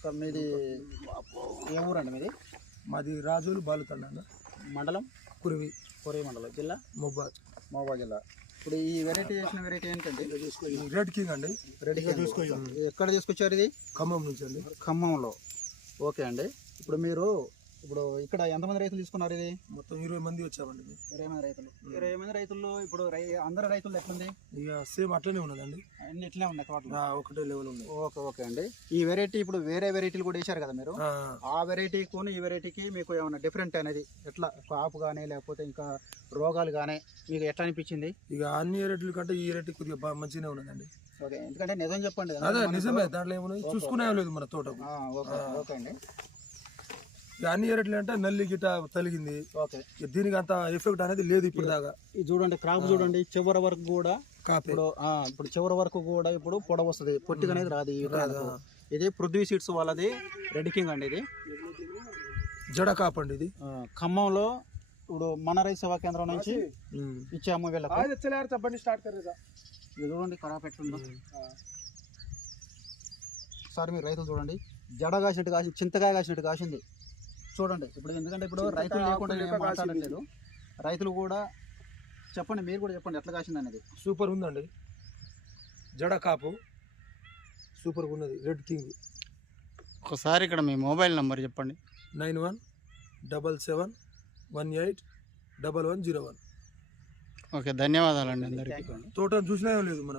Sir మీది ఏ ఊరండి మీది? మాది రాజోలు బాలుతండ మండలం కురివి కొరవి మండలం, జిల్లా మహబూబాద్ జిల్లా. ఇప్పుడు ఈ వెరైటీ చేసిన వెరైటీ ఏంటండి? రెడ్ కింగ్ అండి. రెడ్ ఎక్కడ తీసుకొచ్చారు ఇది? ఖమ్మం నుంచి అండి. ఖమ్మంలో. ఓకే అండి. ఇప్పుడు ఇక్కడ ఎంతమంది రైతులు తీసుకున్నారు ఇది? మొత్తం 20 మంది వచ్చామండి. 20 మంది రైతులు. 20 మంది రైతుల్లో ఇప్పుడు అందరి రైతులు ఎట్లుంది? ఇక సేమ్ అట్లనే ఉన్నదండి, అన్ని ఇట్లనే ఉన్నాయి తోటలు. ఒకటే లెవెల్ ఉంది. ఓకే అండి. ఈ వెరైటీ ఇప్పుడు వేరే వెరైటీలు కూడా వేశారు కదా మీరు, ఆ వెరైటీకి ఈ వెరైటీకి మీకు ఏమైనా డిఫరెంట్ అనేది ఎట్లా, కాపు కానీ లేకపోతే ఇంకా రోగాలు కానీ మీకు ఎట్లా అనిపించింది? ఇక అన్ని రేట్ల కంటే ఈ రేటు కొద్దిగా బాగా మంచిగానే ఉన్నదండి. ఓకే, ఎందుకంటే నిజం చెప్పండి. అదే నిజమే, దాంట్లో ఏమున్నది చూసుకునే లేదు మన తోట. ఓకే అండి. అన్ని రేట్లు అంటే నల్లి గిట్ట తలిగింది. ఓకే, దీనికి అంత ఎఫెక్ట్ అనేది లేదు ఇప్పుడు దాకా. ఇది చూడండి, క్రాప్ చూడండి, చివరి వరకు కూడా ఇప్పుడు చివరి వరకు కూడా ఇప్పుడు పొడవు వస్తుంది, పొట్టిగా అనేది రాదు. ఇది పృథ్వీ సీడ్స్ వాళ్ళది రెడ్ కింగ్ అండి. ఇది జడ కాపండి. ఇది ఖమ్మంలో ఇప్పుడు మన రైతు సేవా కేంద్రం నుంచి ఇచ్చాము వీళ్ళకి. ఇది చూడండి ఖరాబ్ ఎట్లుందో. ఒకసారి మీరు రైతులు చూడండి, జడ కాసినట్టు కాసి, చింతకాయ కాసినట్టు కాసింది చూడండి. ఎందుకంటే ఇప్పుడు రైతులు లేకుండా ఏం మాట్లాడట్లేదు, రైతులు కూడా చెప్పండి, మీరు కూడా చెప్పండి ఎట్లా కాసింది అనేది. సూపర్ ఉందండి, జడ కాపు సూపర్గా ఉన్నది, రెడ్ కింగ్. ఒకసారి ఇక్కడ మీ మొబైల్ నెంబర్ చెప్పండి. 9177181101. ఓకే, ధన్యవాదాలండి అందరికీ. తోటను చూసినా లేదు మనం.